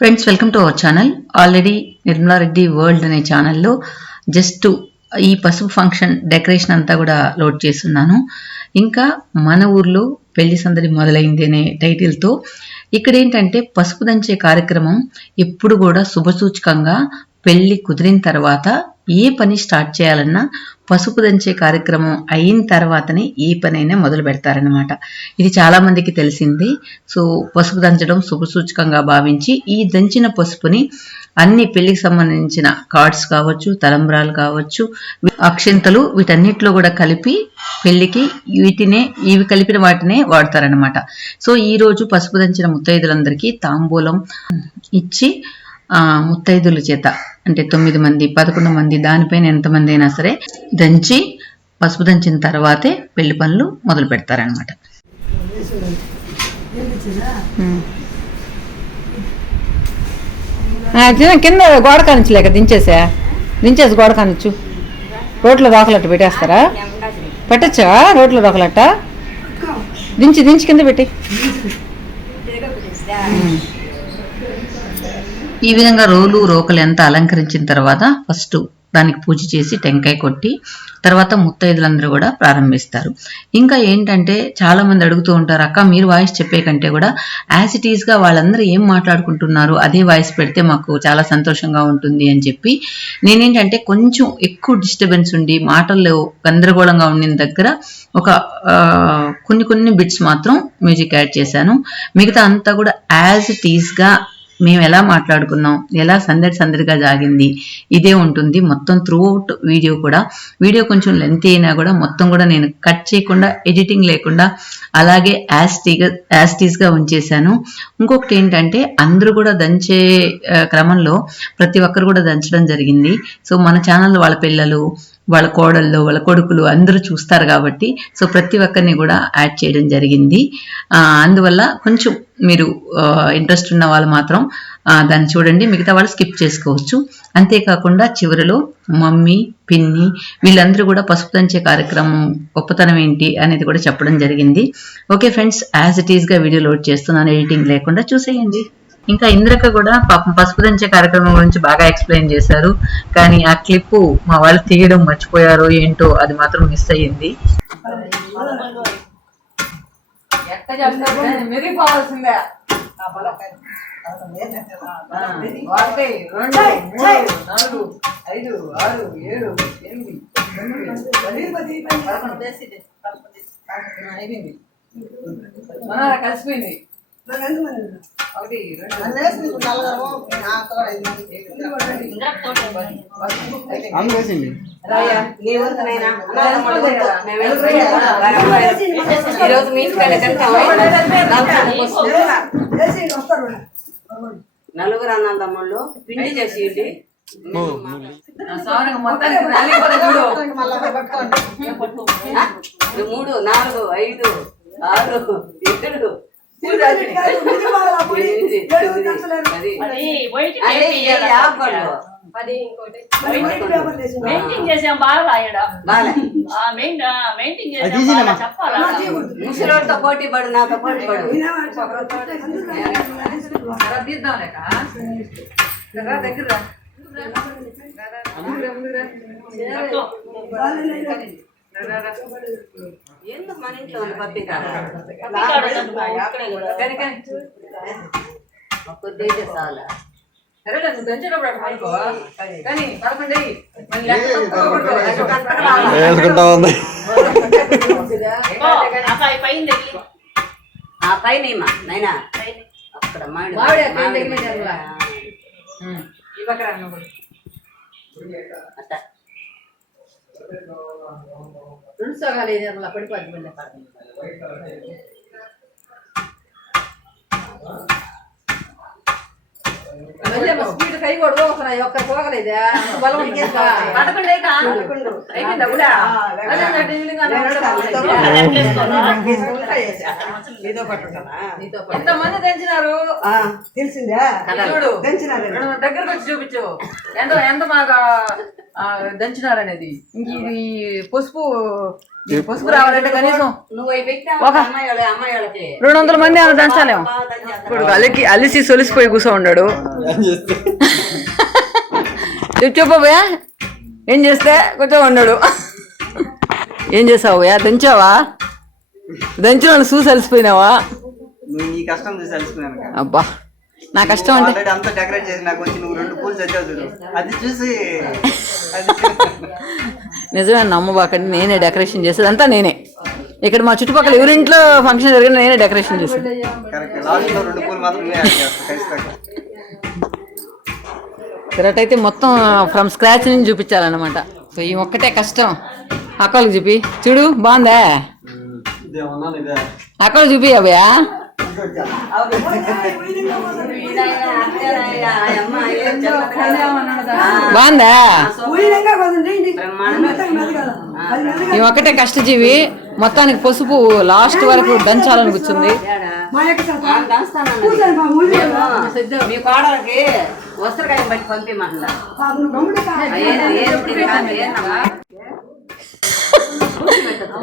Friends, welcome to our channel. Already Nirmala Reddy world అనే ఛానల్లో just ఈ పసుపు ఫంక్షన్ డెకరేషన్ అంతా కూడా లోడ్ చేస్తున్నాను. ఇంకా మన ఊర్లో పెళ్లి సందడి మొదలైంది అనే టైటిల్తో ఇక్కడ ఏంటంటే పసుపు దంచే కార్యక్రమం ఎప్పుడు కూడా శుభసూచకంగా పెళ్లి కుదిరిన తర్వాత ఏ పని స్టార్ట్ చేయాలన్నా పసుపు దంచే కార్యక్రమం అయిన తర్వాతనే ఏ పనైనా మొదలు పెడతారనమాట. ఇది చాలా మందికి తెలిసింది. సో పసుపు దంచడం శుభసూచకంగా భావించి ఈ దంచిన పసుపుని అన్ని పెళ్లికి సంబంధించిన కార్డ్స్ కావచ్చు, తలంబ్రాలు కావచ్చు, అక్షింతలు వీటన్నిటిలో కూడా కలిపి పెళ్లికి ఇవి కలిపిన వాటినే వాడతారనమాట. సో ఈ రోజు పసుపు దంచిన ముత్తైదులందరికీ తాంబూలం ఇచ్చి ముత్తైదుల చేత అంటే 9 మంది 11 మంది దానిపైన ఎంతమంది అయినా సరే దంచి పసుపు దంచిన తర్వాతే పెళ్లి పనులు మొదలు పెడతారనమాట. కింద గోడ కానించలేక దించేసి గోడ కానిచ్చు. రోడ్లో రోకలట్ట పెట్టేస్తారా? పెట్టచ్చా రోడ్లో రోకలట్ట? దించి కింద పెట్టి ఈ విధంగా రోకలు ఎంత అలంకరించిన తర్వాత ఫస్ట్ దానికి పూజ చేసి టెంకాయ కొట్టి తర్వాత ముత్తైదులందరూ కూడా ప్రారంభిస్తారు. ఇంకా ఏంటంటే చాలా మంది అడుగుతూ ఉంటారు, అక్క మీరు వాయిస్ చెప్పే కంటే కూడా యాజ్ ఇట్ ఈస్గా వాళ్ళందరూ ఏం మాట్లాడుకుంటున్నారు అదే వాయిస్ పెడితే మాకు చాలా సంతోషంగా ఉంటుంది అని చెప్పి నేనేంటంటే కొంచెం ఎక్కువ డిస్టర్బెన్స్ ఉండి మాటల్లో గందరగోళంగా ఉండిన దగ్గర ఒక కొన్ని బిట్స్ మాత్రం మ్యూజిక్ యాడ్ చేశాను. మిగతా అంతా కూడా యాజ్ ఇట్ ఈస్గా మేము ఎలా మాట్లాడుకున్నాం, ఎలా సందడిగా జాగింది ఇదే ఉంటుంది మొత్తం త్రూఅవుట్. వీడియో కొంచెం లెంత్ అయినా కూడా మొత్తం కూడా నేను కట్ చేయకుండా ఎడిటింగ్ లేకుండా అలాగే యాస్టీస్గా ఉంచేశాను. ఇంకొకటి ఏంటంటే అందరూ కూడా దంచే క్రమంలో ప్రతి ఒక్కరు కూడా దంచడం జరిగింది. సో మన ఛానల్ వాళ్ళ పిల్లలు, వాళ్ళ కోడళ్ళు, వాళ్ళ కొడుకులు అందరూ చూస్తారు కాబట్టి సో ప్రతి ఒక్కరిని కూడా యాడ్ చేయడం జరిగింది. అందువల్ల కొంచెం మీరు ఇంట్రెస్ట్ ఉన్న వాళ్ళు మాత్రం దాన్ని చూడండి, మిగతా వాళ్ళు స్కిప్ చేసుకోవచ్చు. అంతేకాకుండా చివరిలో మమ్మీ, పిన్ని వీళ్ళందరూ కూడా పసుపు దంచే కార్యక్రమం గొప్పతనం ఏంటి అనేది కూడా చెప్పడం జరిగింది. ఓకే ఫ్రెండ్స్, యాజ్ ఇట్ ఈస్గా వీడియో లోడ్ చేస్తున్నాను, ఎడిటింగ్ లేకుండా చూసేయండి. ఇంకా ఇంద్రక కూడా పాపం పసుపు దంచే కార్యక్రమం గురించి బాగా ఎక్స్ప్లెయిన్ చేశారు. కానీ ఆ క్లిప్ మా వాళ్ళు తీయడం మర్చిపోయారో ఏంటో అది మాత్రం మిస్ అయ్యింది. కలిసిపోయింది. నలుగురు అన్నదమ్ముళ్ళు పిండి చేసి 3, 4, 5, 6, 7 ముసలితో పోటీ పడు, నాతో పోటీ పడు. ఎందుకు మన ఇంట్లో పప్పి కొద్దిగా చాలా ఆ పైన నైనా అక్కడ అట్ట 2 సగాలు పడిపోద్ది. స్పీడ్ కై కొడు ఒక్క పోగలేదా బలం ఎంతమంది దంచినారు తెలిసిందా? దగ్గరకు వచ్చి చూపించు ఎంత బాగా దంచినారు అనేది. ఇంక ఇది పసుపు పసుపు రావాలంటే కనీసం నువ్వు అవి పెట్టా అమ్మాయి వాళ్ళకి 200 మంది ఏమైనా దంచాలేమో. ఇప్పుడు అలిసి సొలిసిపోయి కూర్చో ఉన్నాడు. చెప్పబోయా ఏం చేస్తే కూర్చో ఉన్నాడు. ఏం చేసావు భయ్యా? దంచావా? దంచిన వాళ్ళు చూసి అలసిపోయినావా? నీ కష్టం చూసి అలసిపోయాను. అబ్బా నా కష్టం అంటే అంతా డెకరేట్ చేసి నాకు వచ్చి నువ్వు 2 పూలు తెచ్చావు చూడు, అది చూసి నిజమే నమ్మబాకండి. నేనే డెకరేషన్ చేసేది అంతా నేనే. ఇక్కడ మా చుట్టుపక్కల ఎవరింట్లో ఫంక్షన్ జరిగిన నేనే డెకరేషన్ చేసేది. లాస్ట్ లో 2 పూలు మాత్రం కరెక్ట్ అయితే మొత్తం ఫ్రమ్ స్క్రాచ్ నుంచి చూపించాలన్నమాట. సో ఈ ఒక్కటే కష్టం. అక్కలకు చూపి చూడు బాగుందా? అక్కలు చూపి అభయా. బాగుందా? ఈ ఒక్కటే కష్టజీవి. మొత్తానికి పసుపు లాస్ట్ వరకు దంచాలని కూర్చుంది. మీ కోడలకి వస్త్రకాయం బట్టి పంపిమన్నా.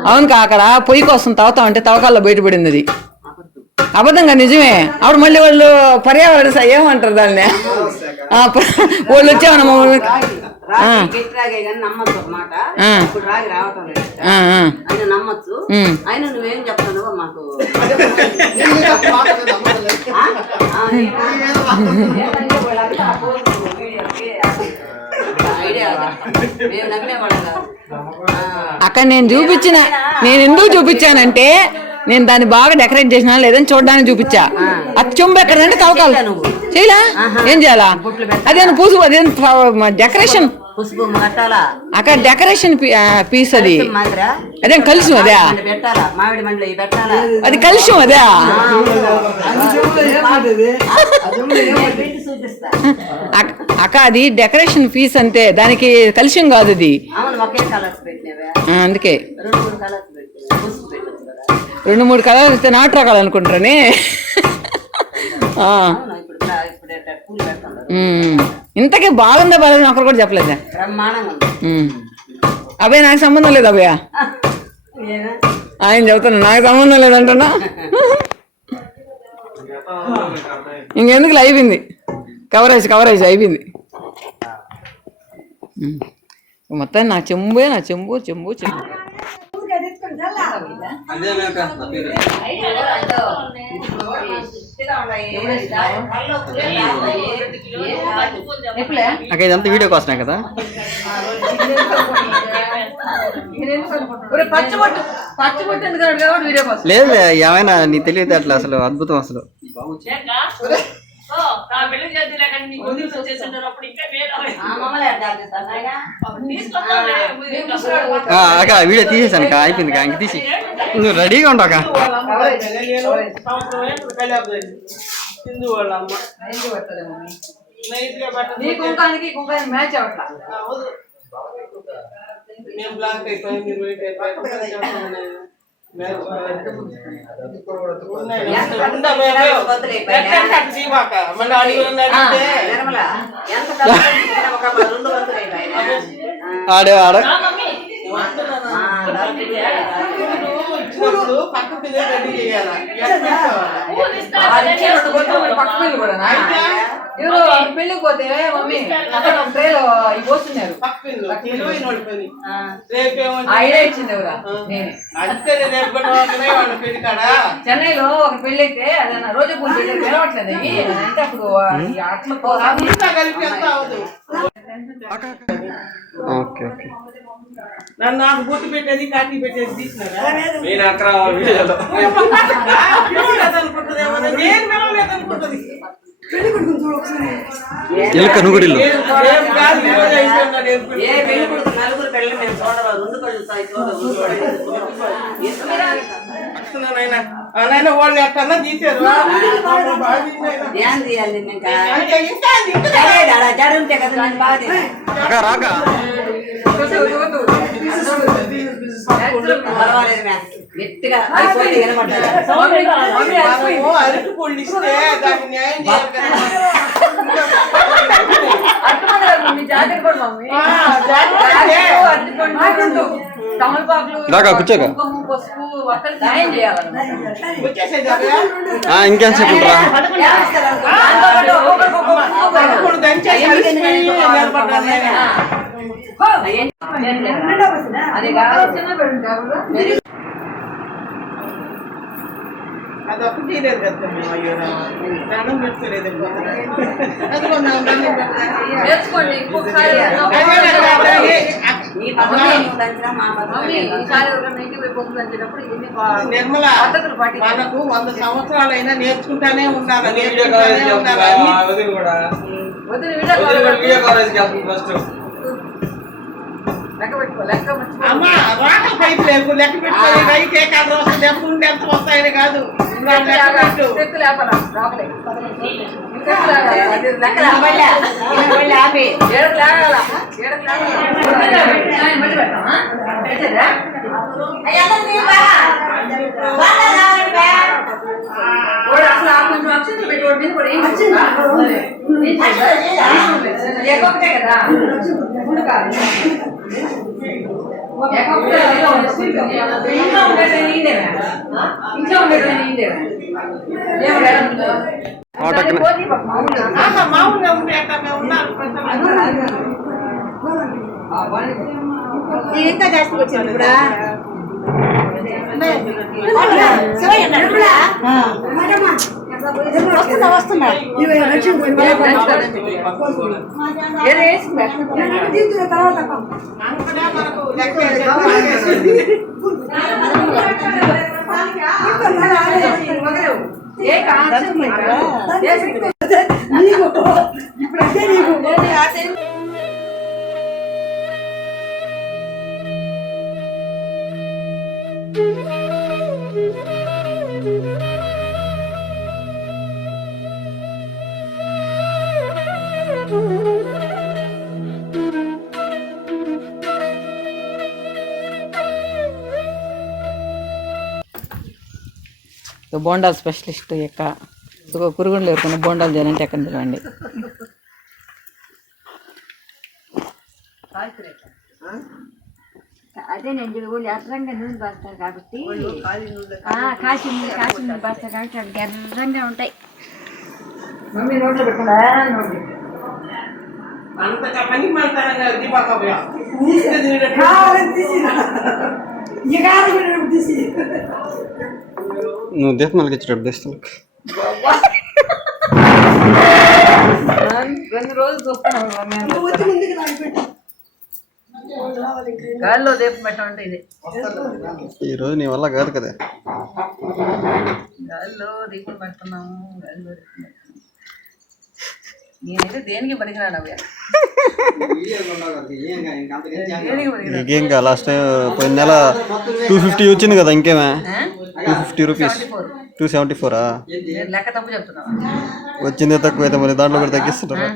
అవును అక్కడ పొయ్యి కోసం తవ్వుతా ఉంటే తవ్వకాల్లో బయటపడింది అది. అబద్ధంగా నిజమే. అప్పుడు మళ్ళీ వాళ్ళు పర్యావరణ ఏమంటారు దాన్ని, వాళ్ళు వచ్చామన్నా నమ్మచ్చు ఒక మాట. ఇప్పుడు రాగి రావటం లేదు ఆయన నమ్మచ్చు. ఆయన నువ్వేం చెప్తాను మాకు అక్కడ నేను చూపించిన, నేను ఎందుకు చూపించానంటే నేను దాన్ని బాగా డెకరేట్ చేసినా లేదని చూడడానికి చూపించా. అది చెంబు ఎక్కడంటే తవ్వకాలు చేయలా ఏం చేయాలా? అదేనా పూసు, అదేం డెకరేషన్ అక్కడ డెకరేషన్ పీస్ అది. అదేం కలిసి అదే అది కలిసి అదే. అక్క అది డెకరేషన్ పీస్ అంతే, దానికి కలిసి కాదు అది. అందుకే 2-3 కలర్లు ఇస్తే నాటు రకాలు అనుకుంటారని. ఇంతకీ బాగుందా బాగా ఒకరు కూడా చెప్పలేదా? అబ్బాయి నాకు సంబంధం లేదు అబ్బాయ, ఆయన చెబుతున్నా నాకు సంబంధం లేదంటున్నా. ఇంకెందుకు అయిపోయింది, కవరేజ్ అయిపోయింది మొత్తం. నా చెంబు చెంబు అక్క ఇదంతా వీడియో కోసమే కదా? లేదు ఏమైనా నీ తెలియదు అట్లా, అసలు అద్భుతం అసలు. అక్క వీడియో తీసేసాను అక్క, అయిపోయింది ఇంక తీసి నువ్వు రెడీగా ఉండవు అక్క. ఆడే పెళ్లికి పోతే మమ్మీ ట్రైలో పోస్తున్నారు. ఐడియా ఇచ్చింది ఎవరా? చెన్నైలో ఒక పెళ్లి అయితే అదన్నా రోజు పూలు పెళ్లి పిలవట్లేదు అంటే అప్పుడు అట్లా నన్ను నాకు బొట్టు పెట్టేది కాటి పెట్టేది తీసినారా? నలుగురు పెళ్ళి మేము చూడరాదు వాళ్ళు ఎక్కడన్నా తీసారు. ఏం తీయాలి జడ ఉంటే కదా నేను బాగా గట్టిగా అరటి పళ్ళు ఇస్తే దాన్ని న్యాయం చేయాలి కదా. తమలపాకులు, దాకా కూర్చోక. కుంకుమ, పసుపు ఒక్కరికి సాయం చేయాలన్నమాట. వచ్చేసేది అవ్వా? ఇంకేంసేపు రా. దాంతో పాటు ఒక్కొక్కరికి ఒక్కొక్క పువ్వు కావాలి. ఇప్పుడు దంచేసి అలసిపోయి నిలబడ్డాను నేనే. అదే కాదు. అదొకటి తీయలేదు కదా మేము. అయ్యో దండం పెట్టుకోలేదు. అదిగో నా దండం పెడతాను. నేర్చుకోండి ఇంకొకసారి. మమ్మీ, ఈసారి ఎవరైనా ఇంటికి పోయి పొద్దున వచ్చేటప్పుడు ఇన్ని నిర్మల పద్ధతులు పాటించాలి. మనకు 100 సంవత్సరాలైనా నేర్చుకుంటానే ఉండాలి. నేర్చుకుంటానే ఉండాలి. వదిన వీడియో కాల్ లెక్క పెట్టుకో. లెక్క అమ్మా రాకల పైపు లేకు లెక్క పెట్టుకొని రైతు ఏ కాదు వస్తుంది ఎంత ఉండి ఎంత వస్తాయని కాదు. లెక్క పెట్టు. చెక్కు లేపరా రాకలే. లెక్క ఏడకు లేగాల. మళ్ళీ పెడతామా? అసలు ఆ కొంచెం అక్షంతలు పెట్టి మీద కూడా ఏం ఎక్కొకటే కదా. ముందు కాదు ఇంట్లో ఉండేది నీదేవా? ఇంట్లో ఉండేది నీదేవా? మామూలుగా ఉంటే అట్లా మేము ఉన్నాం. ఇంకా జాస్తి వచ్చింది కూడా వస్తున్నా బోండాల్ స్పెషలిస్ట్ యొక్క పురుగుండలు ఎవరుకున్న బోండాలు చేయాలంటే ఎక్కడ నిలవండి. అదేనండి వాళ్ళు ఎర్రంగా నూనె పడతారు కాబట్టి కాసి నూనె పడతారు కాబట్టి అవి ఎర్రంగా ఉంటాయి. మమ్మీ నోట్లో పెట్టుకున్నా అంత పని మాట్లాడంగా దీపాకవ్యా నువ్వు దీపమాలకి ఇచ్చేటప్పుడు ఇస్తాను. 2 రోజులు చూస్తున్నాం. గాలిలో దీపం పెట్టమంటే ఇది ఈ రోజు నీ వల్ల కాదు కదా. గాలిలో దీపం పెడుతున్నాము. గాలిలో దీపం పెడుతున్నాము. నేనైతే దేనికి పనికిరాను అవ్వా. ఇంకేం కా లాస్ట్ టైం పోయిన నెల 250 వచ్చింది కదా. ఇంకేమే 250 రూపీస్ 274 లెక్క తప్పు చెప్తున్నావా? వచ్చిందే తక్కువ అయితే మరి దాంట్లో కూడా తగ్గిస్తుంటారా?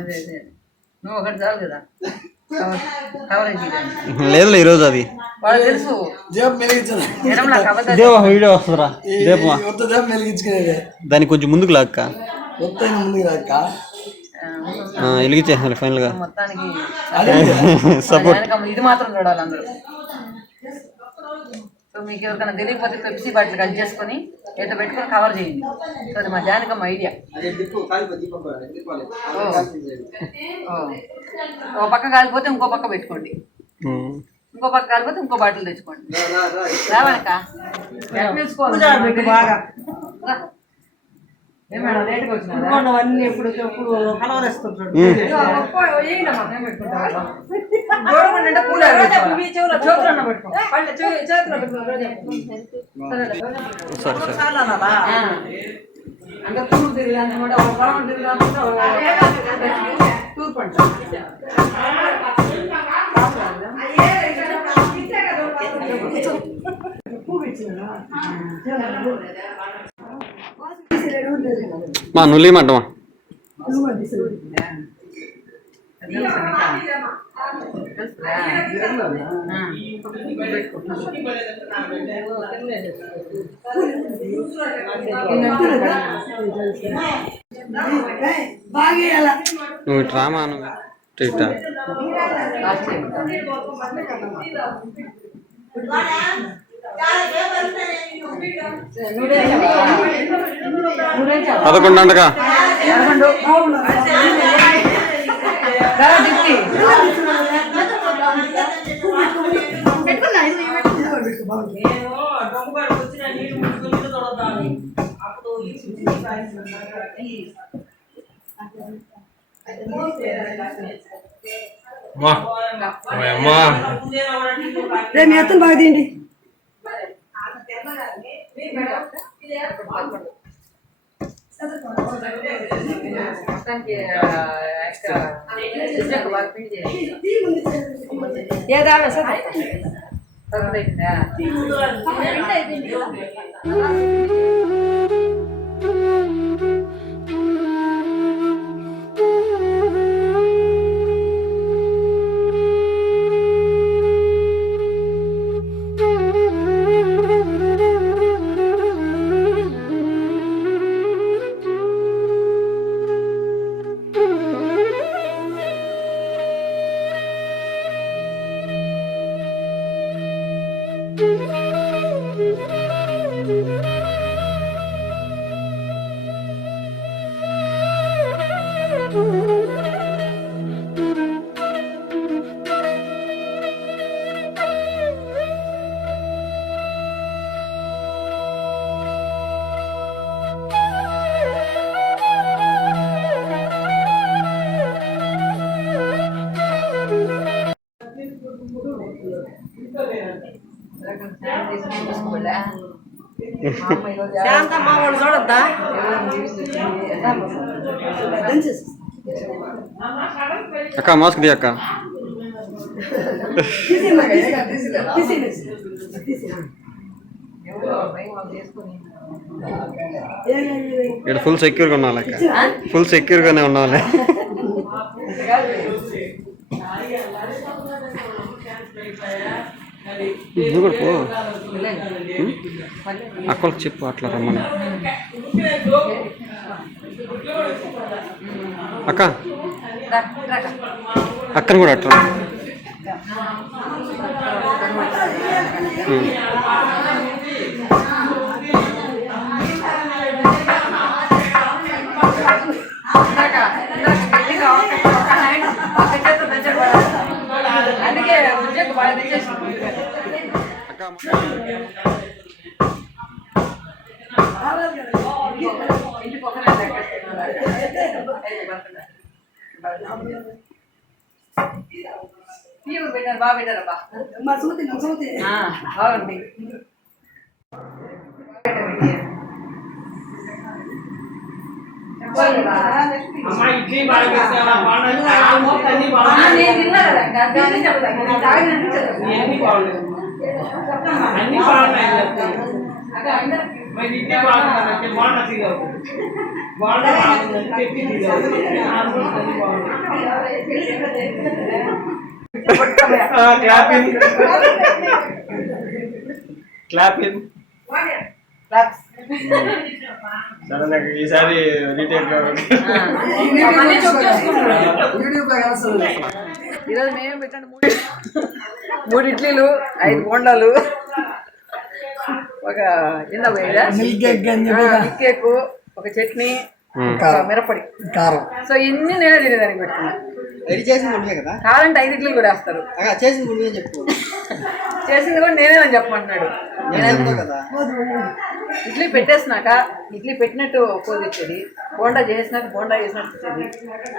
అదే అదే నువ్వు ఒకటి చాలు కదా కవరేజ్. లేదులే ఈరోజు అది వాళ్ళు తెలుసు దేవా వీడియో వస్తుందిరా. దేపమా దానికి కొంచెం ముందుకు లాక్క వెలిగించేసాను ఫైనల్ గా. మొత్తానికి సపోర్ట్ ఇది మాత్రం చూడాలి అందరూ. సో మీకు ఎవరికైనా తెలియకపోతే పెప్సీ బాటిల్ కట్ చేసుకొని ఎట్లా పెట్టుకొని కవర్ చేయండి. సో అది మా జానికమ్మ ఐడియా. ఒక పక్క కాలిపోతే ఇంకో పక్క పెట్టుకోండి. ఇంకో పక్క కాలిపోతే ఇంకో బాటిల్ తెచ్చుకోండి. రావాలక బాగా ఏమేడా లేట్గా వచ్చినా అన్ని ఎప్పుడు కలవరేస్తుంటాడు. అంటే పూలు తిరిగి కూడా ఒక పొలం తిరిగి తూర్పు అంట. మా నువ్వులేమంటమా నువ్వు డ్రామా నువ్వు స్ట్రైటా? లాస్ట్ టైం 11 అంటగా. మీ అత్తను బాగా తీయండి. ఏదా శాంతమ్మ వాళ్ళు చూడద్దా? అక్క మాస్క్ ది అక్క. ఇక్కడ ఫుల్ సెక్యూర్గా ఉన్నాను అక్క, ఫుల్ సెక్యూర్గానే ఉన్నాను. నువ్వు కూడా పో, అక్కలకు చెప్పు అట్లా రమ్మని. అక్క అక్కను కూడా అట్లా. అందుకే ఉద్యోగం బాగా తెచ్చేసి పెట్టారు, బాగా పెట్టారబ్బా, బాగుంది. నేను తిన్నా కదా, చెప్తాను తాగినట్టు అన్ని బాగున్నాయి. ఈసారి ఈరోజు మేమే పెట్టండి 3 ఇడ్లీలు, 5 బోండాలు, ఒక కేక్, ఒక చట్నీ, మిరపడి కారం. సో ఇన్ని నేనే తినేదానికి పెట్టుకున్నా. కావాలంటే 5 ఇడ్లీలు కూడా వేస్తారు. చేసింది కూడా నేనే అని చెప్పమంటున్నాడు. ఇడ్లీ పెట్టేసినాక ఇడ్లీ పెట్టినట్టు పోదు ఇచ్చేది, బోండా చేసినాక బోండా చేసినట్టు ఇచ్చేది,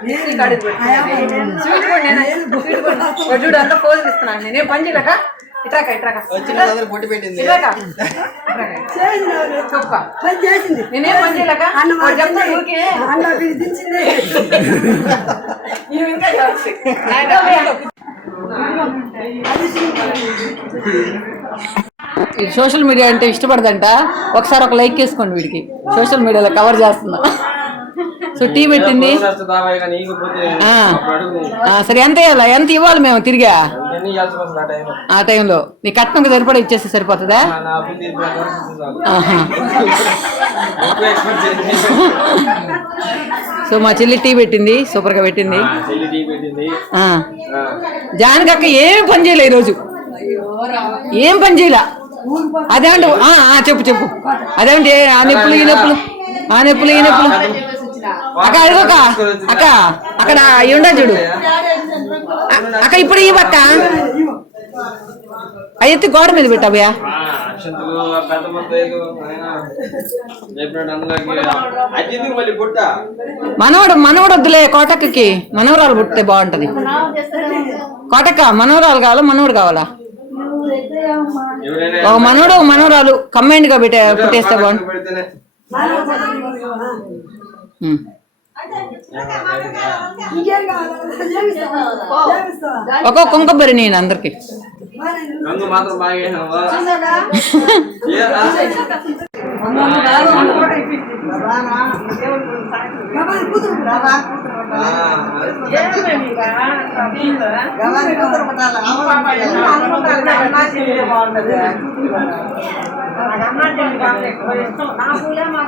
మిక్సీ కాడి పెట్టుకునేది, స్వీట్ కూడా నేనే. స్వీట్ కూడా వడ్డు అంతా పోజులు ఇస్తున్నాను. నేనేం పని చేయలేక ఇట్రాక ఇట్రాక చెప్ప నేనేం పని చేయలేక చెప్తా ఊరికే సోషల్ మీడియా అంటే ఇష్టపడదంట. ఒకసారి ఒక లైక్ వేసుకోండి, వీడికి సోషల్ మీడియాలో కవర్ చేస్తున్నా. సో టీ పెట్టింది. సరే ఎంత ఇవ్వాలి, ఎంత ఇవ్వాలి మేము తిరిగా ఆ టైంలో? నీ కట్నంకి సరిపడా ఇచ్చేస్తే సరిపోతుందా? సో సో మా చెల్లి టీ పెట్టింది, సూపర్ గా పెట్టింది. జానకి అక్క ఏం పని చేయలే ఈరోజు, ఏం పని చేయలే. అదేంటి చెప్పు అదేంటి ఆ నొప్పులు ఈ నొప్పులు అక్క అడుగుక అక్క అక్కడ ఉండ చూడు అక్క, ఇప్పుడు ఇవ్వక్క అయితే గోడ మీద పెట్టావయా. మనవడు వద్దులే, కోటక్కకి మనవరాలు పుట్టితే బాగుంటది. కోటక్క మనవరాలు కావాలా మనవడు కావాలా? ఒక మనవడు మనవరాలు కంబైండ్ గా పుట్టేస్తే బాగుంటుంది. ఒక్కొక్క కుంకబరి నేను అందరికి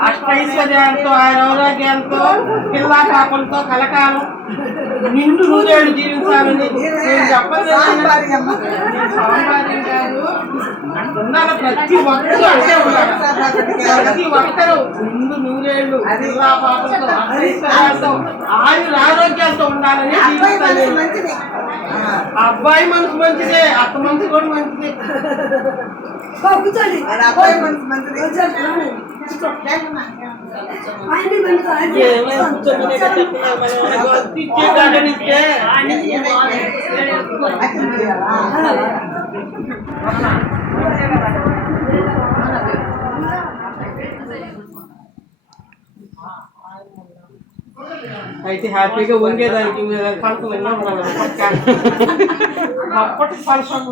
అష్టైశ్వర్యాలతో ఆరోగ్యాలతో పిల్లా కాపులతో కలకాలం నిండు నూరేళ్ళు జీవించాలని నేను చెప్పలేదు. ఉండాలి ప్రతి ఒక్కరు అంటే ఉండాలి. ప్రతి ఒక్కరు నిండు నూరేళ్ళు పిల్లా పాపలతో అష్టైశ్వర్యాలతో ఆరోగ్యాలతో ఉండాలని జీవిస్తాను. అబ్బాయి మనసు మంచిదే, అక్క మనసు కూడా మంచిదే. అయితే హ్యాపీగా వంగేదానికి పలకం అప్పటి పలసం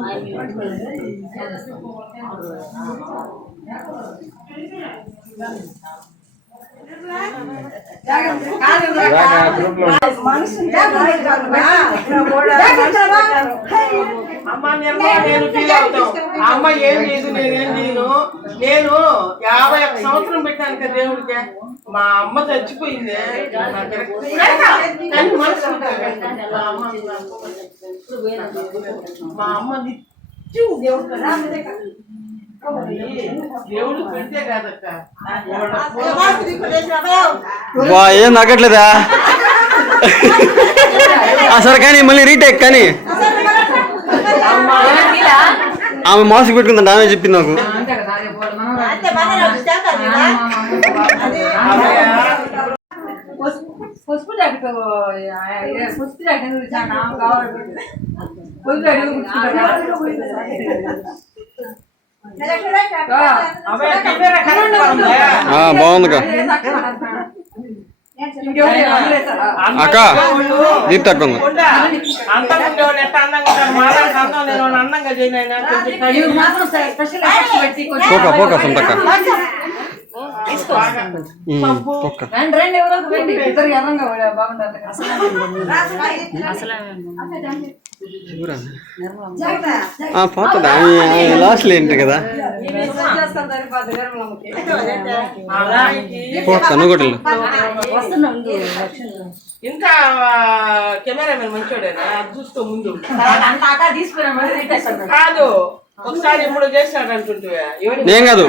అమ్మ నేను ఫీల్ అవుతాం. అమ్మ ఏం చేయదు, నేనేం చేయను. నేను 51 సంవత్సరం పెట్టాను కదా దేవుడికి. మా అమ్మ చచ్చిపోయింది కానీ మనసు మా అమ్మ నిత్యం దేవుడు దేవుడు పెడితే కాదక్క. ఏం తగ్గట్లేదా? సరే కానీ మళ్ళీ రీటేక్ కానీ ఆమె మాస్క్ పెట్టుకుందంట, ఆమె చెప్పింది నాకు. బాగుందిగా అక్క, దీప్తి అక్క ఉంది. పోక సొంతక్క పోతుంది. ఆమె లాస్ట్ ఏంటి కదా కనుగొట్టలు. ఇంకా కెమెరామెన్ మంచోడేనా? చూస్తూ ముందు కాదు, ఒకసారి ఇప్పుడు చేసినాడు అనుకుంటే ఏం కాదు.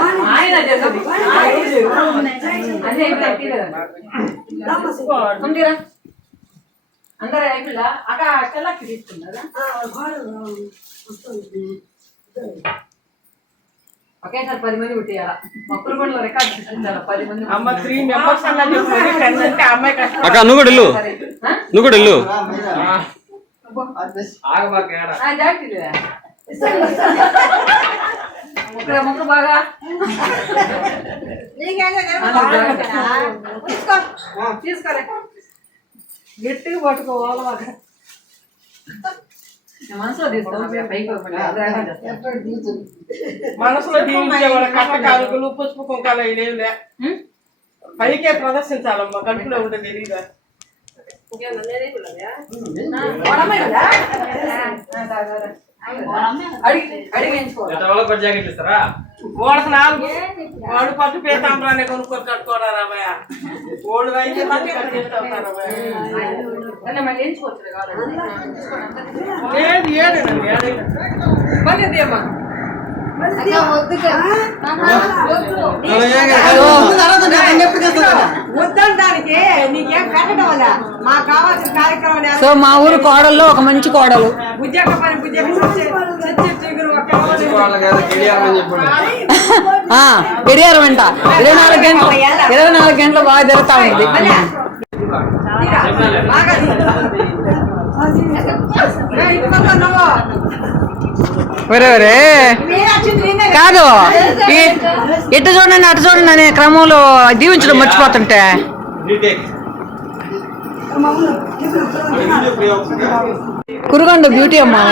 అందరూ అయిపోయిందా అక్క? అక్కలకి తీసుకున్నారా? ఒకేసారి 10 మంది పుట్టియాల మొక్కలు కూడా రికార్డు తీసుకుంటారు 10 మంది. అమ్మ 3 మెంబర్స్ అలా చెప్తుంది. అమ్మాయి కష్టం. అక్క నువ్వు కూడా వెళ్ళు, నువ్వు కూడా వెళ్ళు. మొక్క బాగా తీసుకోలే గట్టిగా పట్టుకోవాలి. మనసులో మనసులో దీవించేవాళ్ళ కట్టకాలుకలు పసుపు కుంకాలు ఇదేమిలే, పైకే ప్రదర్శించాలమ్మా. కడుపులో ఉంటే తెలీదా? గోడకు 4 వాడు పట్టు పేతాంబ్రాన్ని కొనుక్కొని కట్టుకోవడారా అబ్బాయ ఓడు అయితే మళ్ళీ కట్టేస్తాను మళ్ళీ ఎంచుకోవచ్చు లేదు ఏడేనండి మళ్ళీ అమ్మా వద్దడానికి నీకేం పెట్టడం వల్ల మాకు కావాల్సిన కార్యక్రమం సో మా ఊరు కోడల్లో ఒక మంచి కోడలు ఉద్యోగ పని గడియారం అంట 24 గంటలు బాగా జరుగుతా ఉంది. ఒరే కాదు ఇటు చూడండి అటు చూడండి అనే క్రమంలో దీవించడం మర్చిపోతుంటే కురుగొండ బ్యూటీ అమ్మా,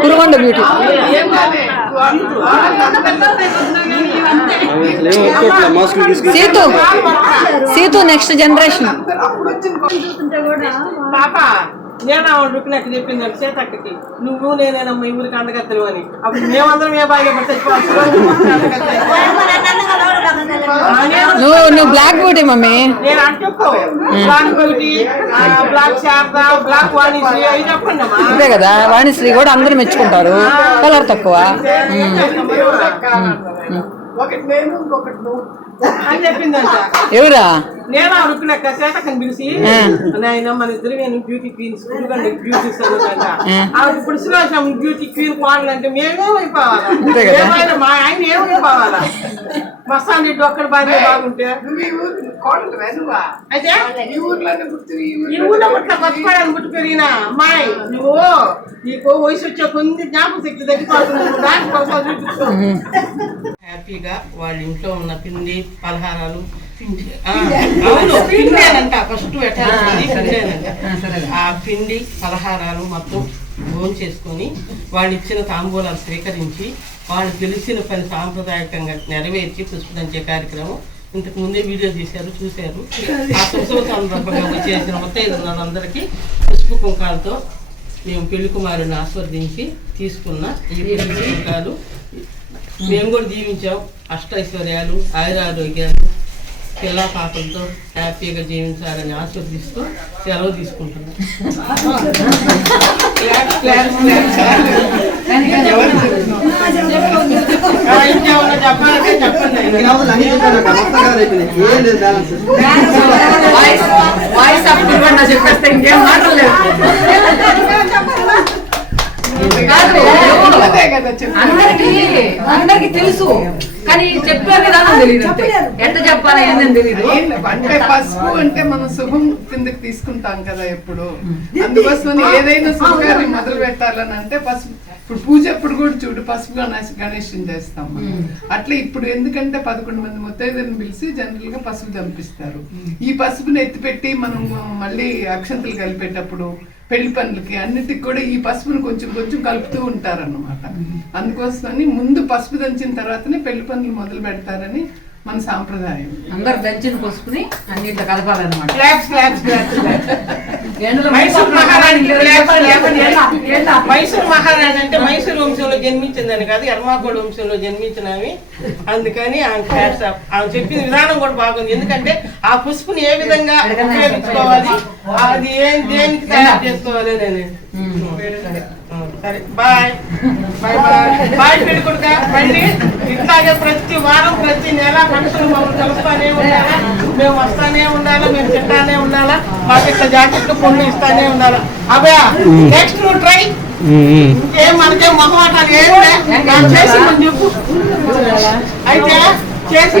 కురుగొండ బ్యూటీ. సీతు నెక్స్ట్ జనరేషన్. పాప నేను రుక్కినట్టు చెప్పింది సీతక్కకి నువ్వు నేనేనమ్మా ఈ ఊరికి అందగత్తలు అని. అప్పుడు మేమందరం ఏ బాగా నువ్వు బ్లాక్ బ్యూటీ మమ్మీ. నేను అంటుకో black beauty, black Sharada, black Vanisri అవి చెప్పండి అమ్మా. అంతే కదా, వాణిశ్రీ కూడా అందరూ మెచ్చుకుంటారు, కలర్ తక్కువ అని చెప్పిందంట. ఎవరా? నేను రుక్కినక్క సీతక్కని పిలిచి నాయన మన ఇద్దరు నేను బ్యూటీ క్వీన్స్ బ్యూటీ చదువుతాంట. ఇప్పుడు సురేష్ బ్యూటీ క్వీన్ కోడాలంటే మేమేమైపోవాలా? మా ఆయన ఏమైపోవాలా? మస్తాన్ రెడ్డి ఒక్కడి భార్య బాగుంటే అయితే ఈ ఊళ్ళో పుట్ల కొత్తపాడాన్ని పుట్టి పెరిగినా అమ్మాయి నువ్వు నీకు వయసు వచ్చే కొన్ని జ్ఞాపక శక్తి తగ్గిపోతుంది. హ్యాపీగా వాళ్ళ ఇంట్లో ఉన్న పిండి పలహారాలు అవును పిండేనంట ఫస్ట్ పెట్టాల్సింది పిండేనంట. ఆ పిండి పలహారాలు మొత్తం భోజనం చేసుకొని వాళ్ళు ఇచ్చిన తాంబూలాలు స్వీకరించి వాళ్ళు తెలిసిన పని సాంప్రదాయకంగా నెరవేర్చి పుష్పదంచే కార్యక్రమం ఇంతకు ముందే వీడియో తీశారు చూశారు. ఆ శుభ సందర్భంగా వచ్చేసిన ముత్తైదులందరికీ పసుపు కుంకాలతో మేము పెళ్లి కుమారుని ఆస్వాదించి తీసుకున్న ఈ పెళ్లి కుంకాలు మేము కూడా జీవించాం. అష్టైశ్వర్యాలు ఆయురారోగ్యాలు పిల్లా పాపలతో హ్యాపీగా జీవించాలని ఆస్వాదిస్తూ సెలవు తీసుకుంటున్నాం. ఇంకేమన్నా చెప్పాలంటే చెప్పండి. చెప్పేస్తే ఇంకేం మాట్లాడలేదు. అందరికి తెలుసు కానీ చెప్పే విధానం తెలియదు, ఎంత చెప్పాలి ఏందని తెలియదు. అంటే పసుపు అంటే మనం శుభం కిందకి తీసుకుంటాం కదా ఎప్పుడు, అందుకోసం ఏదైనా శుభకార్యం మొదలు పెట్టాలని అంటే పసుపు. ఇప్పుడు పూజ అప్పుడు కూడా చూడు పసుపు గణేశం చేస్తాం. అట్లా ఇప్పుడు ఎందుకంటే 11 మంది ముత్తైదులను పిలిచి జనరల్ గా పసుపు దంపిస్తారు. ఈ పసుపుని ఎత్తిపెట్టి మనం మళ్ళీ అక్షంతలు కలిపేటప్పుడు పెళ్లి పనులకి అన్నిటికి కూడా ఈ పసుపుని కొంచెం కొంచెం కలుపుతూ ఉంటారన్నమాట. అందుకోసమని ముందు పసుపు దంచిన తర్వాతనే పెళ్లి పనులు మొదలు పెడతారని మన సాంప్రదాయం. అందరు దంచిన పసుపుని అన్నింటిలో కలపాలన్నమాట. మైసూర్ మహారాణి అంటే మైసూర్ వంశంలో జన్మించిందని కాదు, ఎర్మాకోడ వంశంలో జన్మించినవి. అందుకని ఆమె చెప్పిన విధానం కూడా బాగుంది. ఎందుకంటే ఆ పసుపుని ఏ విధంగా ఉపయోగించుకోవాలి, అది దేనికి తయారు చేసుకోవాలి అని. సరే బాయ్ బాయ్ బాయ్ బాయ్ పెళ్ళికొడుక. మళ్ళీ ఇట్లాగే ప్రతి వారం ప్రతి నెల మనుషులు మమ్మల్ని కలుస్తానే ఉండాలా, మేము వస్తానే ఉండాలా, మేము తింటానే ఉండాలా, మాకు ఇట్లా జాకెట్లు పొన్ను ఇస్తానే ఉండాలా. అబ్బా నెక్స్ట్ నువ్వు ట్రై. ఇంకేం మనకేం మొహమాటాలు ఏం చేసి చెప్పు అయితే చేసి